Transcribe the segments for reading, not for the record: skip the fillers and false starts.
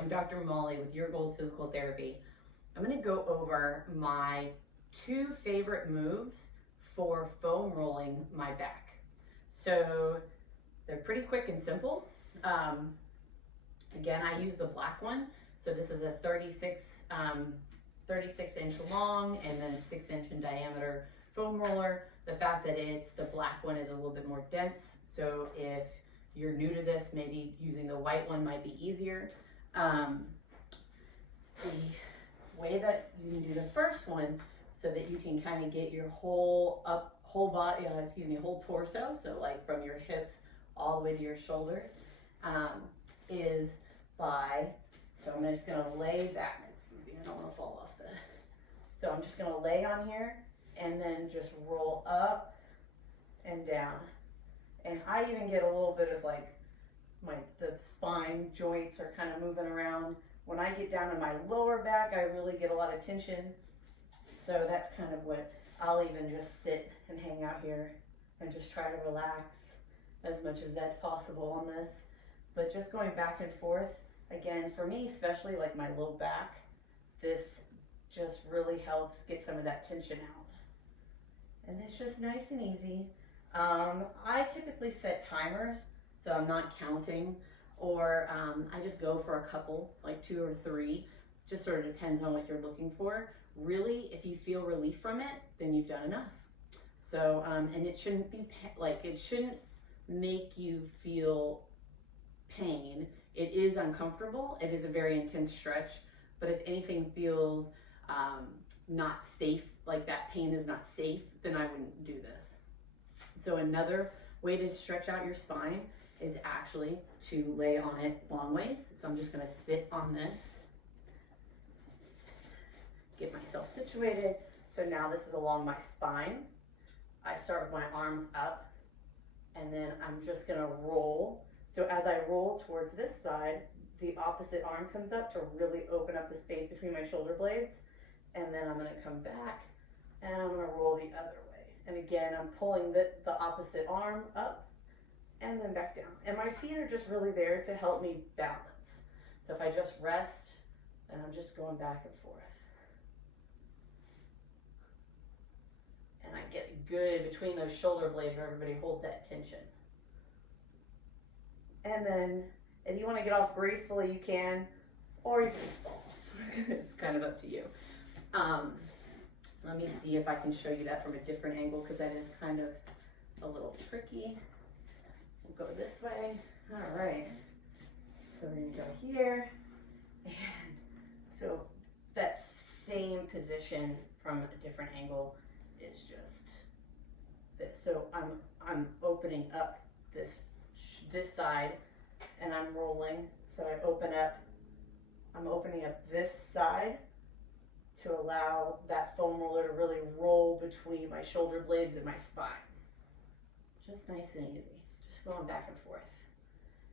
I'm Dr. Molly with Your Goals Physical Therapy. I'm going to go over my 2 favorite moves for foam rolling my back. So they're pretty quick and simple. Again, I use the black one. So this is a 36 inch long and then 6-inch in diameter foam roller. The fact that it's the black one is a little bit more dense. So if you're new to this, maybe using the white one might be easier. The way that you can do the first one so that you can kind of get your whole torso, so like from your hips all the way to your shoulders, is by, so I'm just gonna lay back, excuse me, I don't wanna fall off so I'm just gonna lay on here and then just roll up and down. And I even get a little bit of like the spine joints are kind of moving around. When I get down to my lower back, I really get a lot of tension. So that's kind of what I'll even just sit and hang out here and just try to relax as much as that's possible on this. But just going back and forth, again, for me, especially like my low back, this just really helps get some of that tension out. And it's just nice and easy. I typically set timers, so I'm not counting, or I just go for a couple, like 2 or 3, just sort of depends on what you're looking for. Really, if you feel relief from it, then you've done enough. So, and it shouldn't be, it shouldn't make you feel pain. It is uncomfortable, it is a very intense stretch, but if anything feels not safe, like that pain is not safe, then I wouldn't do this. So another way to stretch out your spine is actually to lay on it long ways. So I'm just gonna sit on this, get myself situated. So now this is along my spine. I start with my arms up and then I'm just gonna roll. So as I roll towards this side, the opposite arm comes up to really open up the space between my shoulder blades. And then I'm gonna come back and I'm gonna roll the other way. And again, I'm pulling the opposite arm up and then back down. And my feet are just really there to help me balance. So if I just rest, and I'm just going back and forth. And I get good between those shoulder blades where everybody holds that tension. And then if you wanna get off gracefully, you can, or you can just fall off. It's kind of up to you. Let me see if I can show you that from a different angle, because that is kind of a little tricky. We'll go this way. All right. So we're gonna go here. And so that same position from a different angle is just this. So I'm opening up this side and I'm rolling. So I'm opening up this side to allow that foam roller to really roll between my shoulder blades and my spine. Just nice and easy, just going back and forth.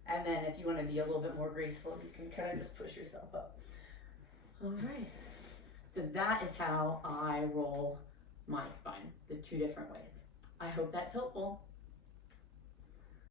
And then if you want to be a little bit more graceful, you can kind of just push yourself up. All right, so that is how I roll my spine, the 2 different ways. I hope that's helpful.